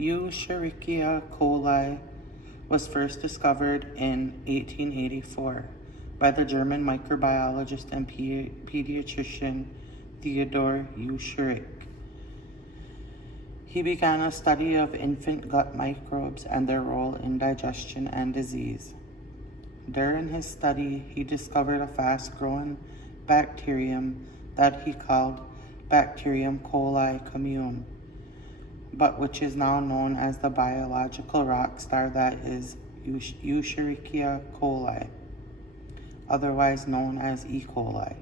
Escherichia coli was first discovered in 1884 by the German microbiologist and pediatrician Theodor Escherichia. He began a study of infant gut microbes and their role in digestion and disease. During his study, he discovered a fast-growing bacterium that he called Bacterium coli commune, but which is now known as the biological rock star that is Escherichia coli, otherwise known as E. coli.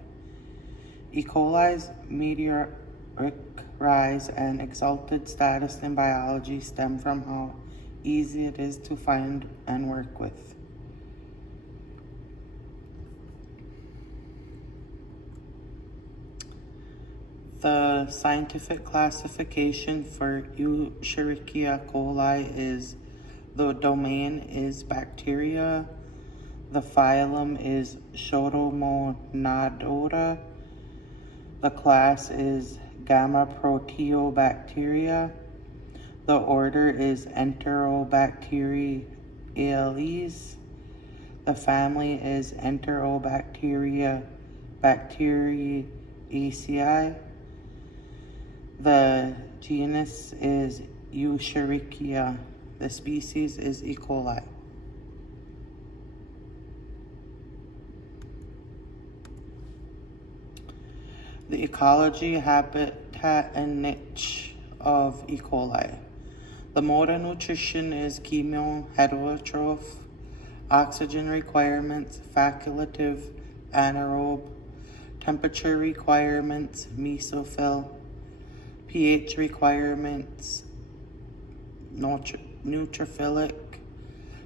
E. coli's meteoric rise and exalted status in biology stem from how easy it is to find and work with. The scientific classification for Escherichia coli is: the domain is bacteria, the phylum is Schotomonadota, the class is Gamma Proteobacteria, the order is Enterobacteriales, the family is Enterobacteria Bacteriaceae, the genus is Escherichia, the species is E. coli. The ecology, habitat, and niche of E. coli. The mode of nutrition is chemo-heterotroph. Oxygen requirements, facultative, anaerobe. Temperature requirements, mesophil. pH requirements, neutrophilic.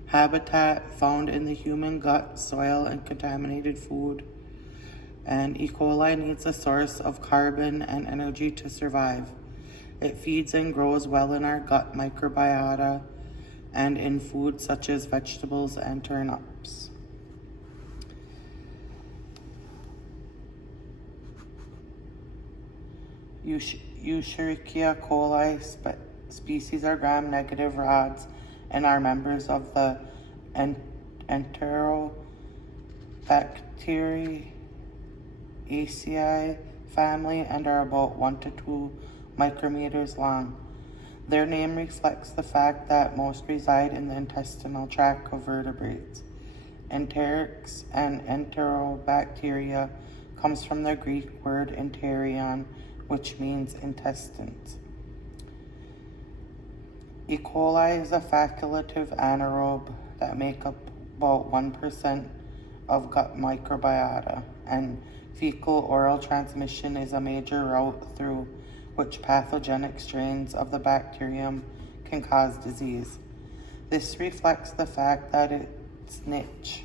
Habitat found in the human gut, soil, and contaminated food. And E. coli needs a source of carbon and energy to survive. It feeds and grows well in our gut microbiota and in foods such as vegetables and turnips. Escherichia coli species are gram-negative rods and are members of the Enterobacteriaceae family and are about 1 to 2 micrometers long. Their name reflects the fact that most reside in the intestinal tract of vertebrates. Enterics and Enterobacteria comes from the Greek word enterion, which means intestines. E. coli is a facultative anaerobe that make up about 1% of gut microbiota, and fecal-oral transmission is a major route through which pathogenic strains of the bacterium can cause disease. This reflects the fact that its niche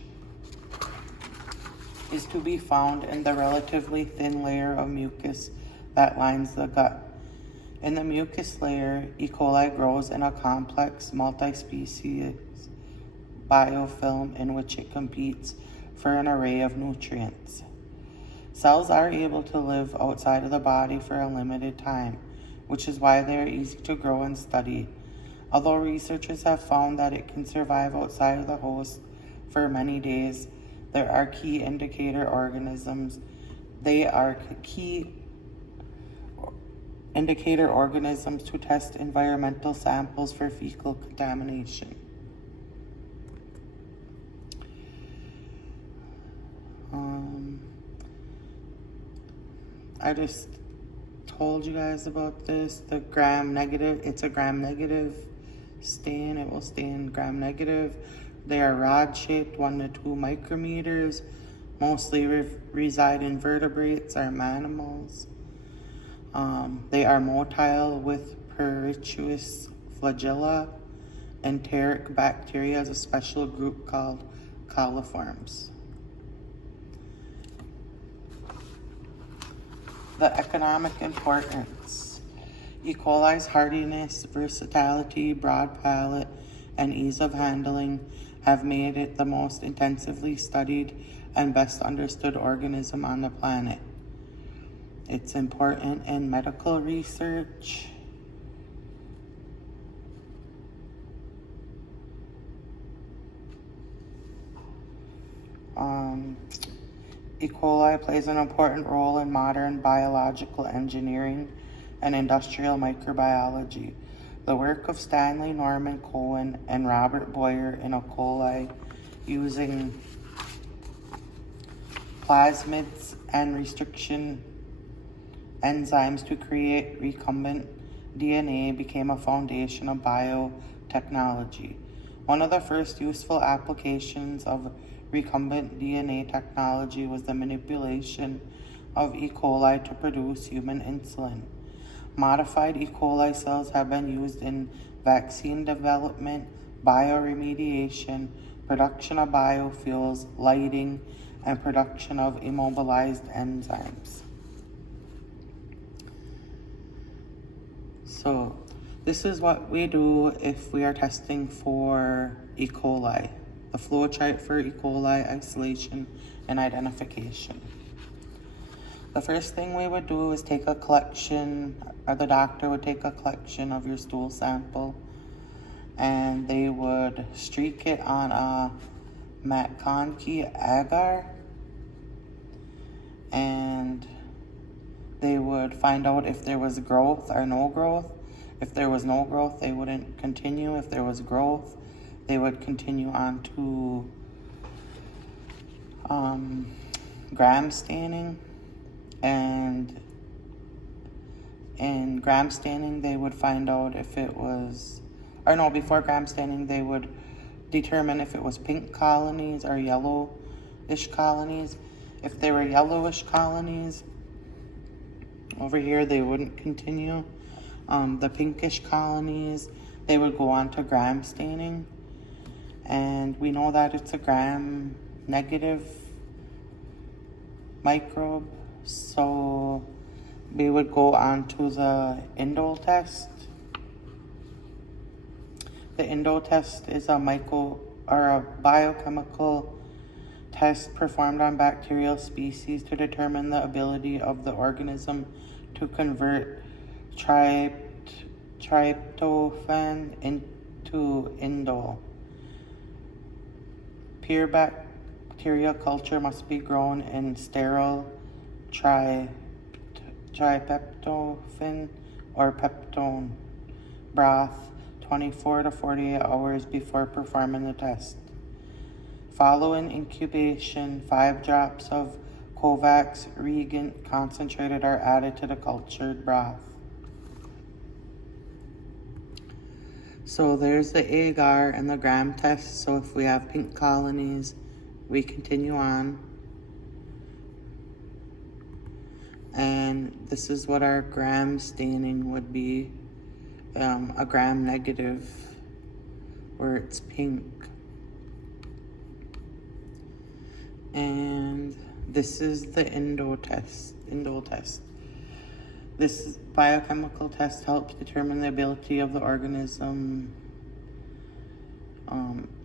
is to be found in the relatively thin layer of mucus that lines the gut. In the mucus layer, E. coli grows in a complex multi-species biofilm in which it competes for an array of nutrients. Cells are able to live outside of the body for a limited time, which is why they are easy to grow and study. Although researchers have found that it can survive outside of the host for many days, there are key indicator organisms. They are key indicator organisms to test environmental samples for fecal contamination. I just told you guys about this. The gram-negative, it's a gram-negative stain. It will stain gram-negative. They are rod-shaped, 1 to 2 micrometers. Mostly reside in vertebrates or mammals. They are motile with pernicious flagella. Enteric bacteria is a special group called coliforms. The economic importance. E. coli's hardiness, versatility, broad palate, and ease of handling have made it the most intensively studied and best understood organism on the planet. It's important in medical research, E. coli plays an important role in modern biological engineering and industrial microbiology. The work of Stanley Norman Cohen and Robert Boyer in E. coli using plasmids and restriction enzymes to create recombinant DNA became a foundation of biotechnology. One of the first useful applications of recombinant DNA technology was the manipulation of E. coli to produce human insulin. Modified E. coli cells have been used in vaccine development, bioremediation, production of biofuels, lighting, and production of immobilized enzymes. So this is what we do if we are testing for E. coli, the flow chart for E. coli isolation and identification. The first thing we would do is take a collection, or the doctor would take a collection of your stool sample, and they would streak it on a McConkey agar, and they would find out if there was growth or no growth. If there was no growth, they wouldn't continue. If there was growth, they would continue on to gram staining. And in gram staining, they would find out if it was, or no, before gram staining, they would determine if it was pink colonies or yellowish colonies. If they were yellowish colonies, over here, they wouldn't continue. The pinkish colonies, they would go on to gram staining. And we know that it's a gram negative microbe. So we would go on to the indole test. The indole test is a biochemical test performed on bacterial species to determine the ability of the organism to convert tryptophan into indole. Pure bacteria culture must be grown in sterile tryptophan or peptone broth 24 to 48 hours before performing the test. Following incubation, 5 drops of Kovacs reagent concentrated are added to the cultured broth. So there's the agar and the gram test. So if we have pink colonies, we continue on. And this is what our gram staining would be, a gram negative, where it's pink. And this is the indole test. This biochemical test helps determine the ability of the organism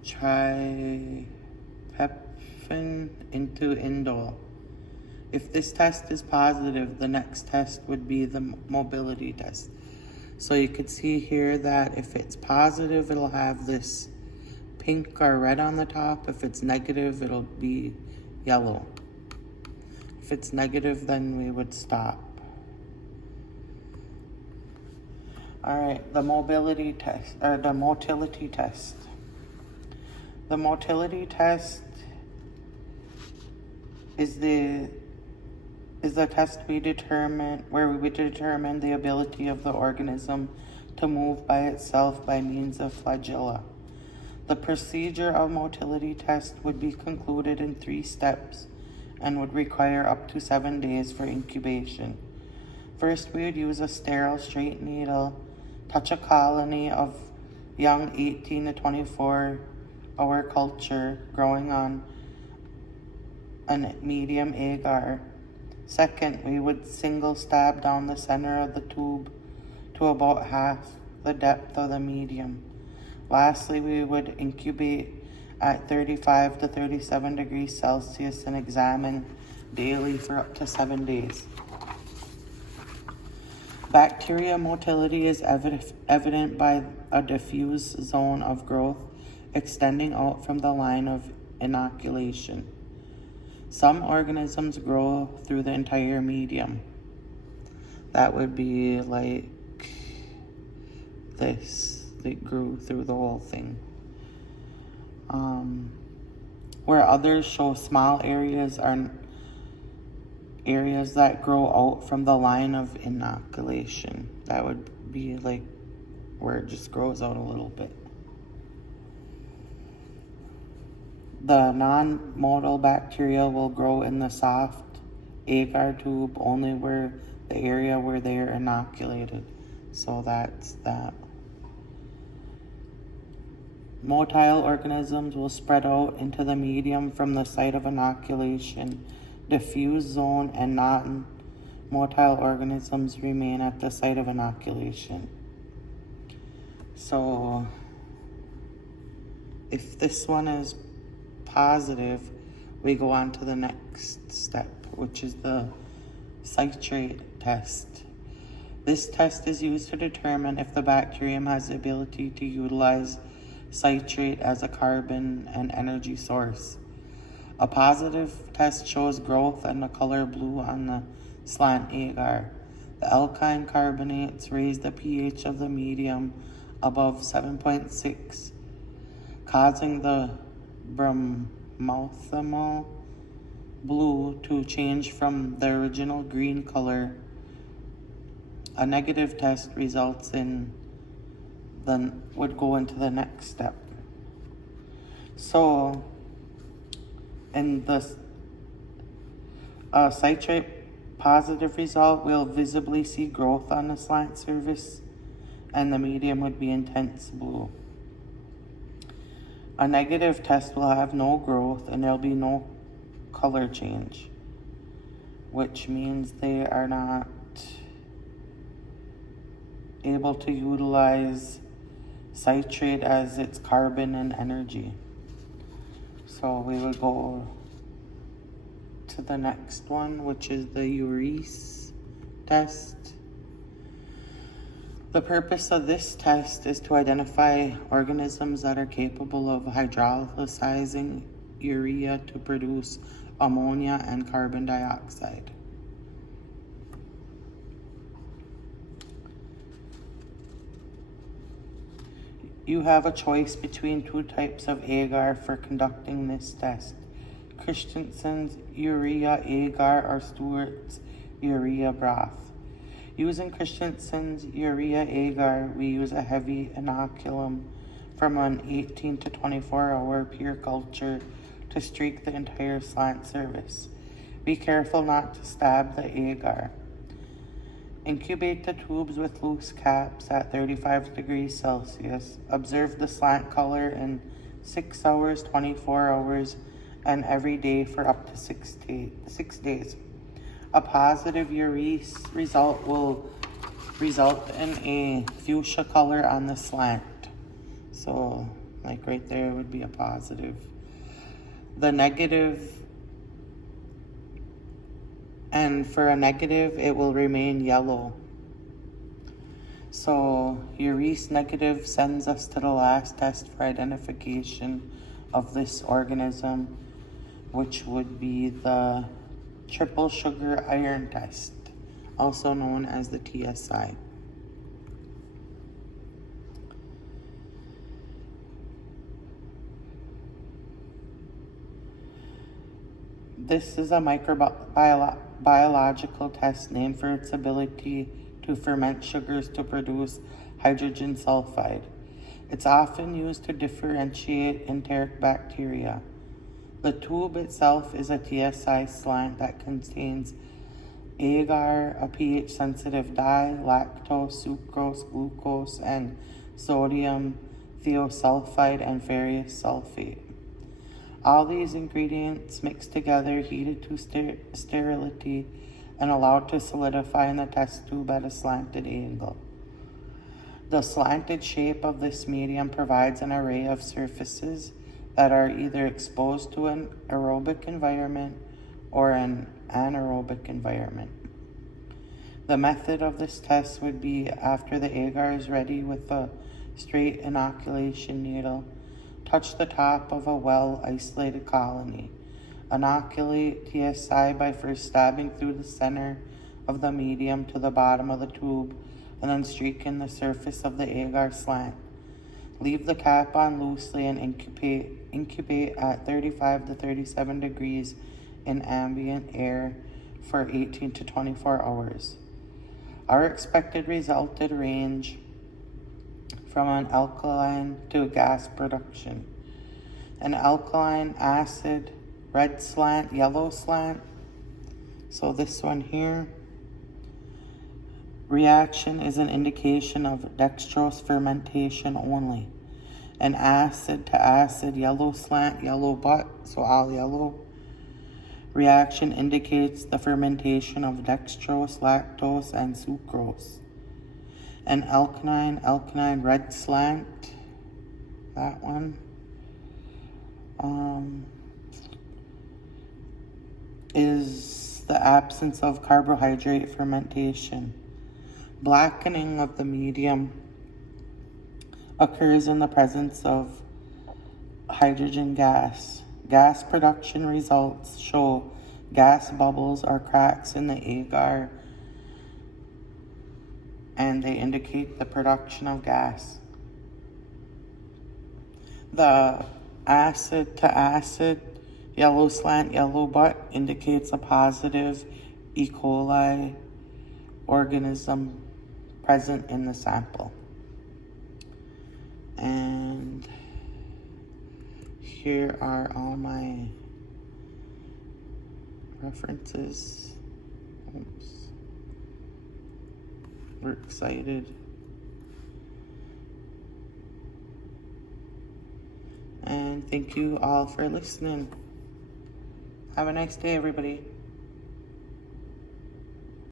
tryptophan into indole. If this test is positive, the next test would be the mobility test. So you could see here that if it's positive, it'll have this pink or red on the top. If it's negative, it'll be yellow. If it's negative, then we would stop. All right, the mobility test, or the motility test. The motility test is the test where we determine the ability of the organism to move by itself by means of flagella. The procedure of motility test would be concluded in 3 steps and would require up to 7 days for incubation. First, we would use a sterile straight needle, touch a colony of young 18 to 24-hour culture growing on a medium agar. Second, we would single stab down the center of the tube to about half the depth of the medium. Lastly, we would incubate at 35 to 37 degrees Celsius and examine daily for up to 7 days. Bacteria motility is evident by a diffuse zone of growth extending out from the line of inoculation. Some organisms grow through the entire medium. That would be like this. They grew through the whole thing. Where others show small areas are areas that grow out from the line of inoculation. That would be like where it just grows out a little bit. The non-motile bacteria will grow in the soft agar tube only where the area where they are inoculated. So that's that. Motile organisms will spread out into the medium from the site of inoculation. Diffuse zone and non-motile organisms remain at the site of inoculation. So if this one is positive, we go on to the next step, which is the citrate test. This test is used to determine if the bacterium has the ability to utilize citrate as a carbon and energy source. A positive test shows growth and the color blue on the slant agar. The alkyne carbonates raise the pH of the medium above 7.6, causing the bromouthimal blue to change from the original green color. A negative test results in would go into the next step. So in the citrate positive result, we'll visibly see growth on the slant surface and the medium would be intense blue. A negative test will have no growth and there'll be no color change, which means they are not able to utilize citrate as its carbon and energy. So we will go to the next one, which is the urease test. The purpose of this test is to identify organisms that are capable of hydrolyzing urea to produce ammonia and carbon dioxide. You have a choice between two types of agar for conducting this test: Christensen's urea agar or Stewart's urea broth. Using Christensen's urea agar, we use a heavy inoculum from an 18 to 24 hour pure culture to streak the entire slant surface. Be careful not to stab the agar. Incubate the tubes with loose caps at 35 degrees Celsius. Observe the slant color in 6 hours, 24 hours, and every day for up to 6 days. A positive urease result will result in a fuchsia color on the slant. So, like right there would be a positive. The negative, and for a negative, it will remain yellow. So, urease negative sends us to the last test for identification of this organism, which would be the triple sugar iron test, also known as the TSI. This is a microbiological test named for its ability to ferment sugars to produce hydrogen sulfide. It's often used to differentiate enteric bacteria. The tube itself is a TSI slant that contains agar, a pH-sensitive dye, lactose, sucrose, glucose, and sodium thiosulfide and ferrous sulfate. All these ingredients mixed together, heated to sterility, and allowed to solidify in the test tube at a slanted angle. The slanted shape of this medium provides an array of surfaces that are either exposed to an aerobic environment or an anaerobic environment. The method of this test would be, after the agar is ready with a straight inoculation needle, touch the top of a well-isolated colony. Inoculate TSI by first stabbing through the center of the medium to the bottom of the tube and then streaking the surface of the agar slant. Leave the cap on loosely and incubate at 35 to 37 degrees in ambient air for 18 to 24 hours. Our expected resulted range from an alkaline to a gas production. An alkaline acid, red slant, yellow slant. So this one here, reaction is an indication of dextrose fermentation only. An acid to acid, yellow slant, yellow butt, so all yellow. Reaction indicates the fermentation of dextrose, lactose, and sucrose. An alkaline red slant, that one, is the absence of carbohydrate fermentation. Blackening of the medium occurs in the presence of hydrogen gas. Gas production results show gas bubbles or cracks in the agar, and they indicate the production of gas. The acid to acid, yellow slant, yellow butt indicates a positive E. coli organism present in the sample. And here are all my references. Oops. We're excited. And thank you all for listening. Have a nice day, everybody.